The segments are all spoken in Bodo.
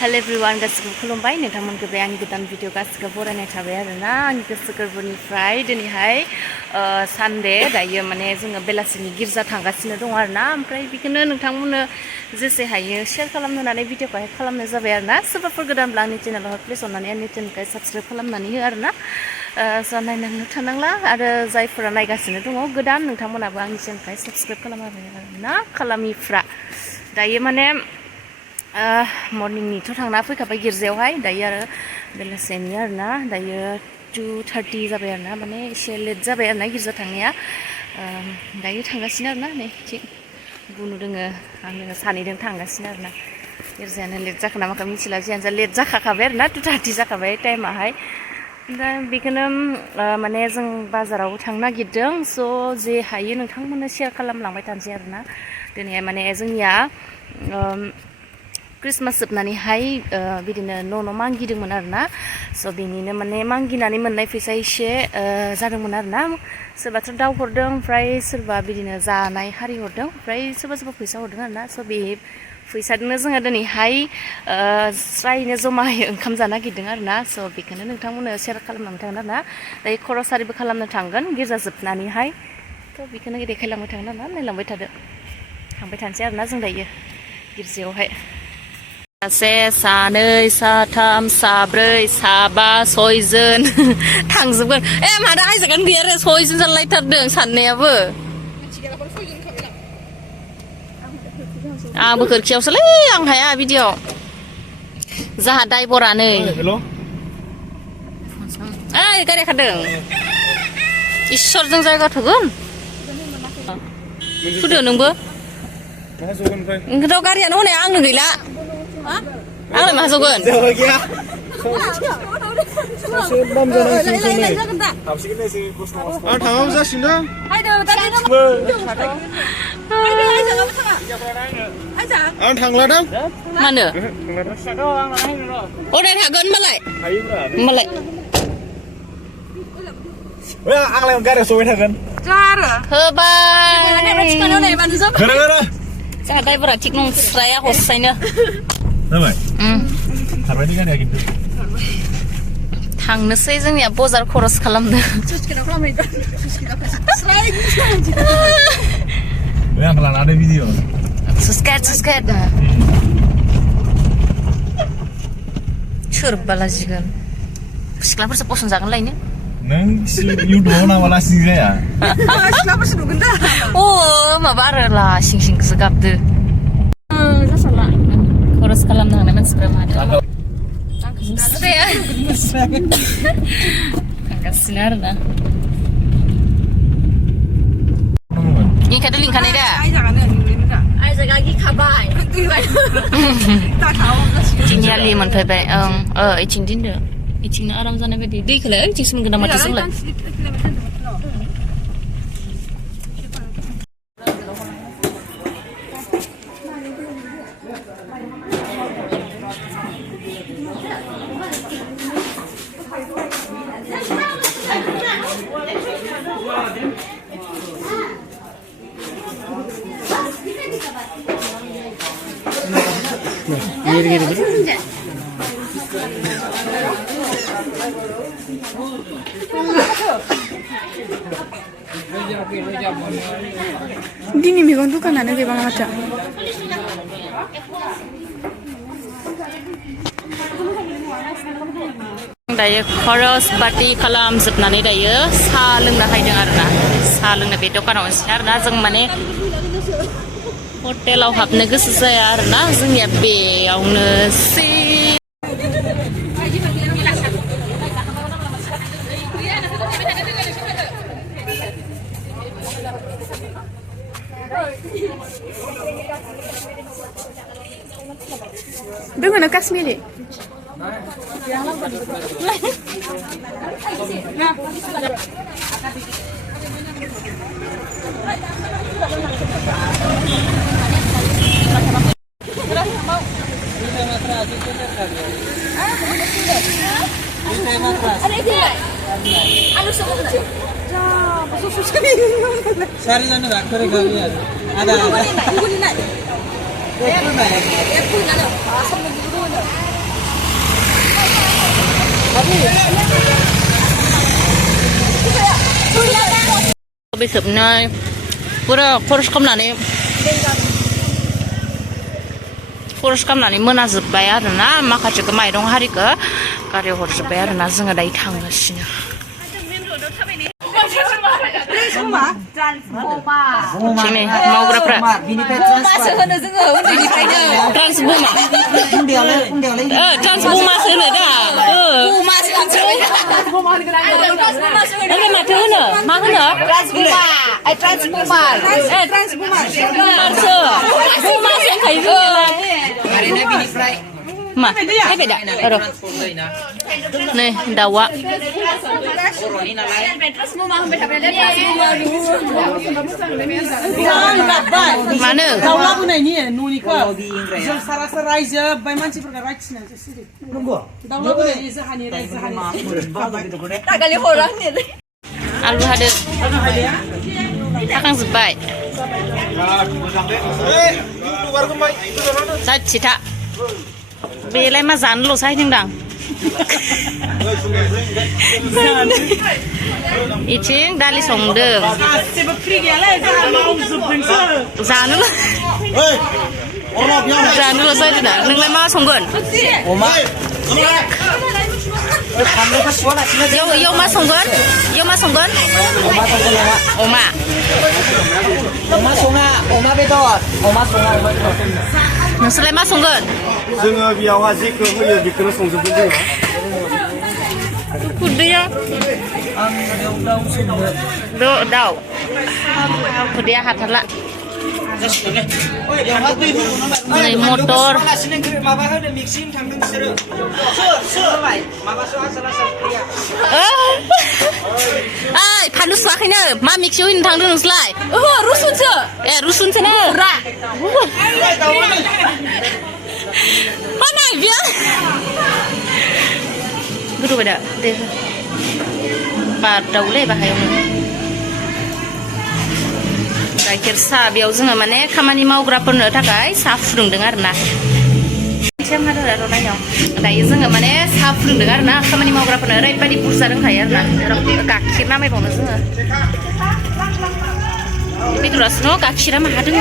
Hello everyone, गासिबो खुलुमबाय नोंथांमोनखौ बे आंनि गोदान भिडिअ गासिबो बरायनाय थाबाय आरोना आंनि गोसो गोरबोनिफ्राय दिनैहाय सानडे दायो माने जोङो बेलासिनि गिर्जा थांगासिनो दं आरोना ओमफ्राय बेखौनो नोंथांमोननो जेसे हायो शेयार खालामनो होननानै भिडिअखौहाय खालामनाय जाबाय आरोना सोरबाफोर गोदानब्ला आंनि चेनेलावहाय प्लिज अननानै आंनि चेनेलखौ साबस्क्राइब खालामनानै हो आरोना नायनांनो थानांला आरो जायफोरा नायगासिनो दङ गोदान नोंथांमोनाबो आंनि चेनेलखौहाय साबस्क्राइब खालामाखै आरोना खालामिफ्रा दायो माने मर्निंनिथ' थांना फैखाबाय गिर्जायावहाय दायो आरो बेलासेनि आरोना दायो 2:30 जाबाय आरोना माने एसे लेट जाबाय आरोना गिर्जा थांनाया दायो थांगासिनो आरोना नै थिग बुनु दोङो आङो सानैजों थांगासिनो आरोना गिर्जायानो लेट जाखो ना माखो मिथिला जियानो जा लेट जाखाबाय आरोना 2:30 जाखाबाय टाइमाहाय दा बेखौनो माने जों बाजाराव थांनो नागिरदों स' जे हायो नोंथांमोननो शेयार खालामलांबाय थानोसै आरोना दिनैहाय माने जोंनिया क्रिसमास जोबनानैहाय बिदिनो न' मागिदोंमोन आरोना स' बेनिनो माने मागिनानै मोननाय फैसा एसे जादोंमोन आरोना सोरबाथ' दाउ हरदों ओमफ्राय सोरबा बिदिनो जानाय हारि हरदों ओमफ्राय सोरबा फैसा हरदों आरोना स' बे फैसाजोंनो जोङो दिनैहाय स्रायनो जमायै ओंखाम जानो नागिरदों आरोना स' बेखौनो नोंथांमोननो शेयार खालामलांबाय थागोन आरोना दायो खरस आरिबो खालामनो थांगोन गिर्जा जोबनानैहाय थ' बेखौनो देखायलांबाय थागोन आरोना नायलांबाय थादो थांबाय थानोसै आरोना जों दायो गिर्जायावहाय सासे सानै साथाम साब्रै साबा सयजन थांजोबगोन मादा आइजागानो गैया आरो सयजन जालायथारदों साननायाबो आंबो खोरखियावसोलै आं हाया बिदियाव जाहा दायबरानो ओइ गारि खारदों इसोरजों जायगा थोगोन फुदो नोंबो ओंखायनोथ' गारियानो हनै आंनो गैला आंलाय मा जगोन आं थाङाबो जासिगोन आं थांलादां मानो अराय थागोन होमबालाय आंलाय गारियाव जबाय थागोन होबाय जोंहा ड्राइभारा थिग नंस्राया हसायनो जाबाय खारबायनि गारिया खिन्थु थांनोसै जोंनिया बजार खरस खालामनो आंखौ लानानै भिडिअ सुसकेट सोरबा लाजिगोन सिख्लाफोरसो पसन्द जागोन लायनो नों इउटुबाव नामा लासिं जाया सिख्लाफोरसो नुगोन दा माबा आरो ला सिंसो गाबदो जासाला खरस खालामनो हानाय मानसिफ्रा मानो थांगासिनो आरोना लिंखादो लिंखानाय दा आइजागा गिखाबाय तिनिआलि मोनफैबाय इथिं दिनदो इथिंनो आराम जानाय बायदि दैखौलाय इथिंसो मोनगोन नामा जोंलाय दिनै मैगं दुखानानो गैबाङा माथो दायो खरस बाटि खालामजोबनानै दायो साहा लोंना हायदों आरोना साहा लोंनो बे दखानाव आरोना जों माने हटेलाव हाबनो गोसो जाया आरोना जोंनिया बेयावनो दोङो ना काश्मिरि सारिजना भाग गरेको आधा आधा Besoknya खरस खालामनानै मोनाजोब्बाय आरोना माखासेखौ माइरं हारिखौ गारियाव हरजोब्बाय आरोना जोङो दायो थांगासिनो जोंनि मावग्राफ्रा ट्रान्सफर्मा ट्रान्सफर्मासो होनो दा ओमफ्राय माथो होनो मा होनो ट्रान्सफर्मारसो होनखायो मा फैबाय दा र' नै दाउआ मानो दाउ लाबोनायनि न'निखौ जों सारासो रायजोब्बाय मानसिफोरखौ रायथिनानैसो सिरि दाउ लाबोनायनि जोंहानि आलु हादों थाखांजोब्बाय जाथिथा बेलाय मा जानोल'सो हायदोंदां इथिं दालि संदों जानोल'सो हायदों दा नोंलाय मा संगोन इयाव मा संगोन अमा बेदर नोंसोरलाय मा संगोन जोङो बेयावहा जेखौ होयो बेखौनो संजोबगोन जोङो खुदैया दाउ खुदैया हाथारला नै मटर ओइ फानलु सुवाखैनो मा मिक्सियाव होनो थांदों नोंसोरलाय ओहो रुसुनसो रुसुनसो नो मा नाय बियो गोदौबाय दा दे बारदावलै बाहायावनो गाइखेर साहा बेयाव जोङो माने खामानि मावग्राफोरनो थाखाय साहा फुदुंदों आरोना दायो जोङो माने साहा फुदुंदों आरोना खामानि मावग्राफोरनो ओरैबायदि बुरजा रोंखायो आरोना गाइखेर नामायबावनो जोङो बेदरासो न' गाइखेरा माहा दङ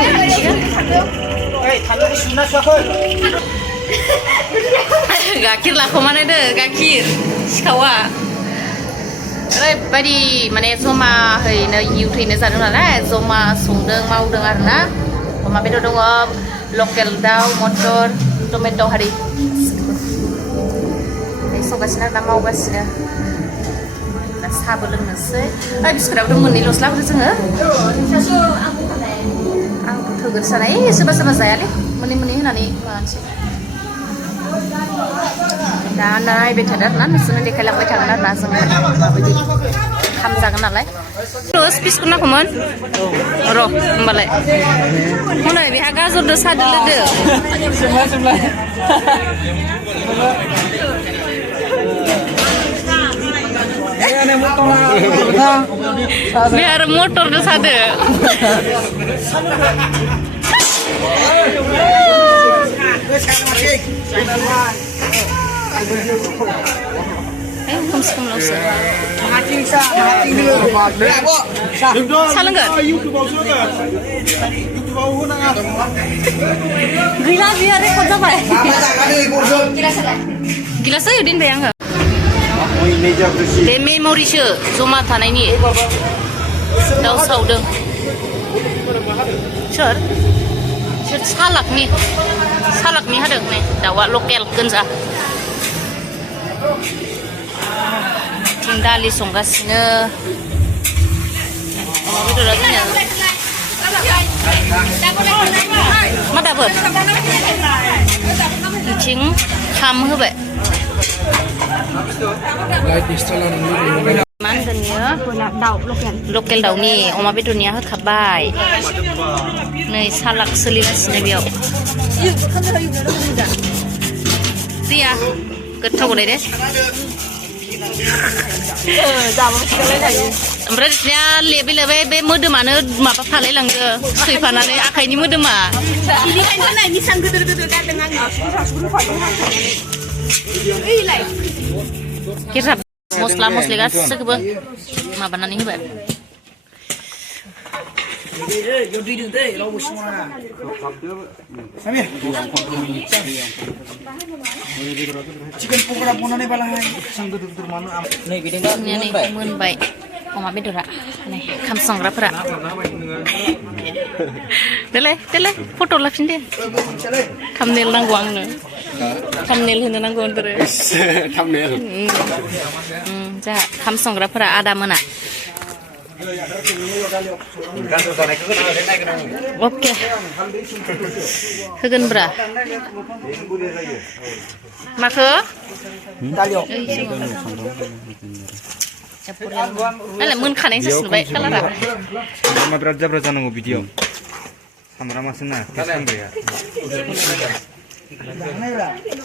गाइखेर लाखोमानायदो गाइखेर सिखावा ओरैबायदि माने जमाहैनो इउथैनो जादों नालाय जमा संदों मावदों आरोना अमा बेदर दङ लकेल दाउ मटर टमेट' हारि संगासिनो आरोना मावगासिनो दा साहाबो लोंनोसै बिस्कुटाबोथ' मोननैल'सो लाबोदों जोङो आंबो थोगोर जानाय सोरबा जायालै मोननै होनानै मानसि दा नायबाय थादों आरोना नोंसोरनो देखायलांबाय थागोन आरोना जों माबायदि खामजागोन नालाय बिस्कुट नांगौमोन र' होमबालाय हनै बेहा गाजरदो सादो लोदो बे आरो मटरदो सादो खोमसि खोमलावसो सा लोंगोन गैला बियो रेकर्ड जाबाय गिलासो दोनबाय आङो बे मेम'रिसो जमा थानायनि दाउ सावदों सोर सालाकनि हादों नै दाउआ लकेल गोजा थिं दालि संगासिनो अमा बेदरा जोंनिया मा दाबो बिथिं खाम होबाय मा होनगोन लकेल दाउनि अमा बेदरनिया होखाबाय नै सालाक सोलिगासिनो बेयाव दैया गोथाव गनाय दे ओमफ्राय बिसोरनिया लेबै बे मोदोमानो माबा फालायलांदो सैफानानै आखाइनि मोदोमा Kirap mosla-mosli गासिखौबो माबानानै होबाय Chicken pokora बनाने वाला है संग दुर मानो नहीं बिदिंगा मोनबाय अमा बेदरा नै ओंखाम संग्राफोरा देलाय फट' लाफिन दे थामनेल नांगौ आंनो थामनेल होनो नांगौ होनदोरे थामनेल जाहा ओंखाम संग्राफोरा आदा मोना अके होगोनब्रा माखो नालाय मोनखानायसो नुबाय कालारा मा बिराद जाब्रा जानांगौ बिदियाव सामब्रामासो ना सामब्राया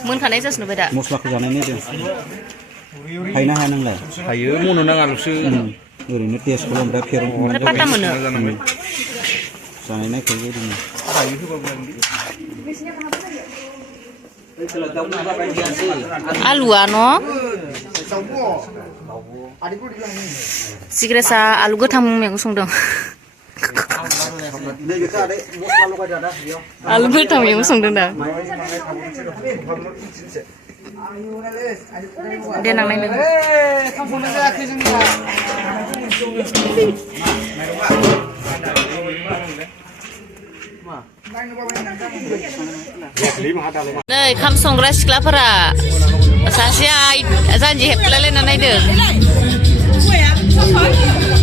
मोनखानाय जासो नुबाय दा मस्लाखौ जानाय नायदों हायना हाया नोंलाय हायो मनो नाङाल'सो ओरैनो टेस्टखौल' ओमफ्राय फेरन ओमफ्राय पाता मोनो जानाय नायखौ बेबायदिनो आलुआ न' सिग्रेसा आलु गोथां मैगं संदों आलु गोथां मैगं संदों दा देनां नायनो खामखौनो जायाखै जोंनिया नै ओंखाम संग्रा सिख्लाफोरा सासेया जानजि हेबलायलायना नायदों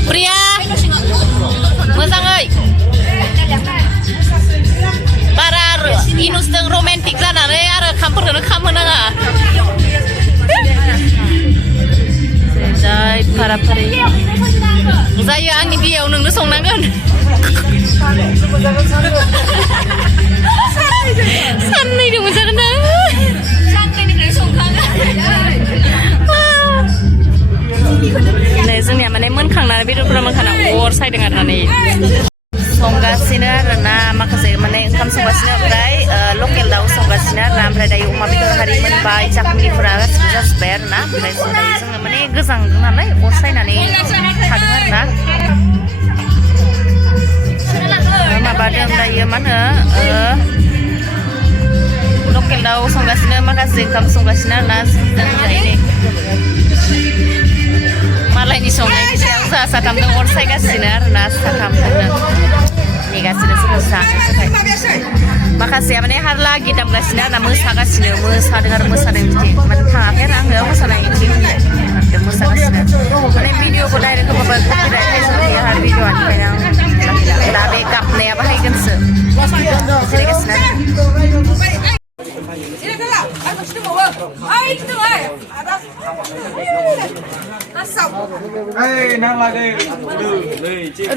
प्रिया मोजाङै बारा इनुसजों रमेन्टिक जानानै आरो ओंखामफोरखौनो खामहोनाङा जाय फाराफारि जायो आंनि बियाव नोंनो संनांगोन साननैजों मोनजागोन ना साननैनिफ्राय संखागोन नै जोंनिया माने मोनखांनानै बेदरफोरा मोनखाना अर सायदों आरो नै संगासिनो आरोना माखासे माने ओंखाम संगासिनो ओमफ्राय लकेल दाउ संगासिनो आरोना ओमफ्राय दायो अमा बेदर हारि मोनबाय जाखुनिफोरा गासिबो जाजोब्बाय आरोना ओमफ्राय दायो जोङो माने गोजांदों नालाय अर सायनानै थादों आरोना माबादों दायो मा होनो लकेल दाउ संगासिनो माखासे ओंखाम संगासिनो आरोना जों दायो नै मालायनि संनायनि सायाव जोंहा साथामजों अर सायगासिनो आरोना साथामजोंनो नेगासिनो जोङो जानो थाखाय माखासेया माने हारला गित दामगासिनो आरोना मोसागासिनो मोसादों आरो मोसादों बिदि माने थाङाखै आरो आङो मोसानाय बिदि मोसागासिनो माने भिडिअखौ डाइरेक्ट होबाबो कपिराइट थाइजोबयो आरो भिडिअआ ओंखायनो आं दा बे गाबनाया बाहायगोनसो जिरायगासिनो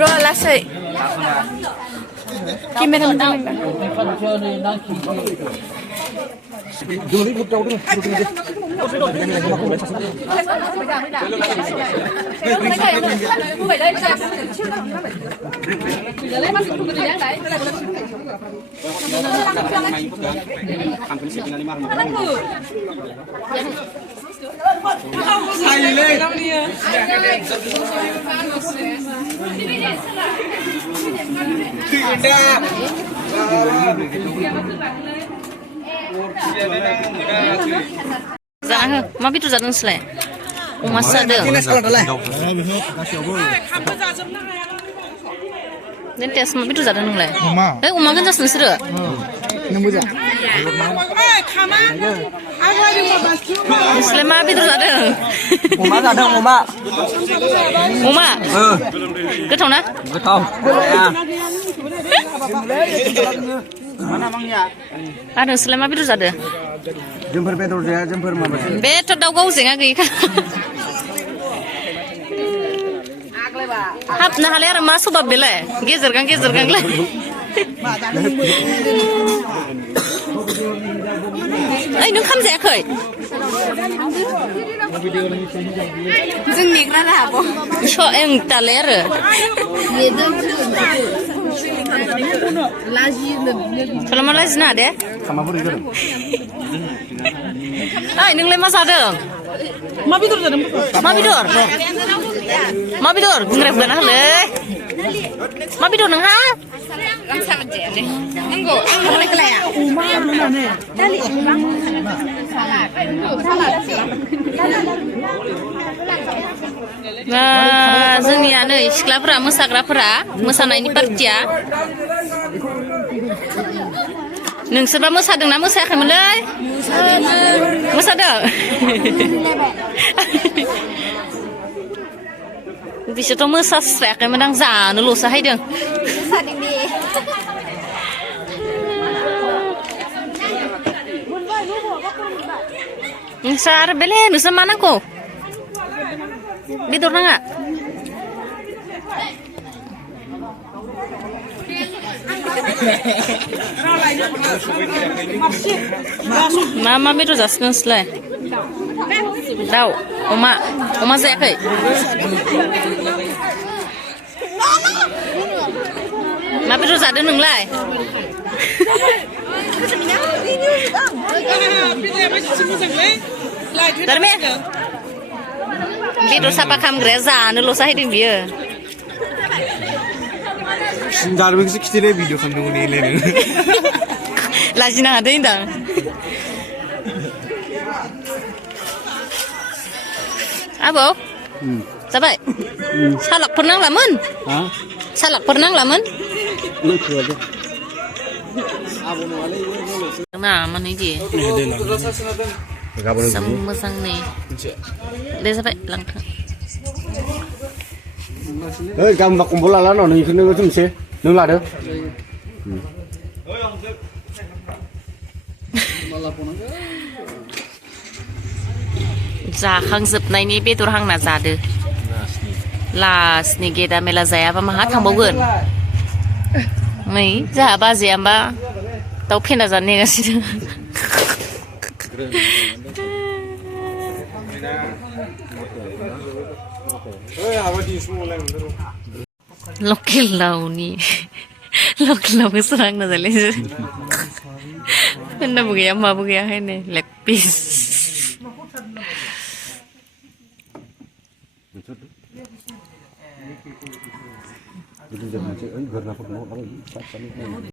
र' लासै केमेरा मोजां जाहो मा बेदर जादों नोंसोरलाय अमासो जादों टेस्ट मा बेदर जादों नोंलाय अमा गोजासो नोंसोरो नोंसोरलाय मा बेदर जादों अमा जादों अमा अमा गोथाव ना गोथाव आरो नोंसोरलाय मा बेदर जादों जोंफोर बेदर जाया जोंफोर माबासो बेथ' दाउ गावजेङा गैयिखा हाबनो हालाय आरो मा सबाब बेलाय गेजेरगांलाय ओइ नों खाम जायाखै जों नेग्रा आब' ओं दालाय आरो खालामा लाजिनो दे Sama borí rồi. Ai nोंलाय मा जादों? मा बेदर जादों? मा बेदर? मा बेदर? बुंग्रेबगोन आंलै। मा बेदर नोंहा? Nunggu, anggur lagi ya. जोंनिया नै सिख्लाफोरा मोसाग्राफोरा मोसानायनि पार्टिया नोंसोरबा मोसादोंना मोसायाखैमोनलै मोसादों बिसोरथ' मोसास्रायाखैमोन आं जानोल'सो हायदों नोंस्रा आरो बेले नोंस्रा मा नांगौ बेदर नाङा मा बेदर जासिगोन नोंसोरलाय दाउ अमा जायाखै मा बेदर जादों नोंलाय बेदर साफा खालामग्राया जानोल'सो हायदों बियो गारबोखौसो खिथिनाय भिडिअ खालामदोंमोन एलाय नों लाजिनाङा दै होनदां आबौ जाबाय सालादफोर नांलामोन सालादफोर नांलामोन ना माने इदि मोजां नै दे जाबाय लांथों Ơi, cầm vào cùng bố là nó này cứ chúng xe, nướng lại được. जाखांजोबनायनि बेदर हांना जादो लास्टनि गेदा मेला जायाबा माहा थांबावगोन नै जाहा बाजैया होमबा दाउ फेन्दा जानो नेगासिनो लकेल दाउखौ सोरांना जाले फेन्दाबो गैया माबो गैयाहाय नै लेग पिस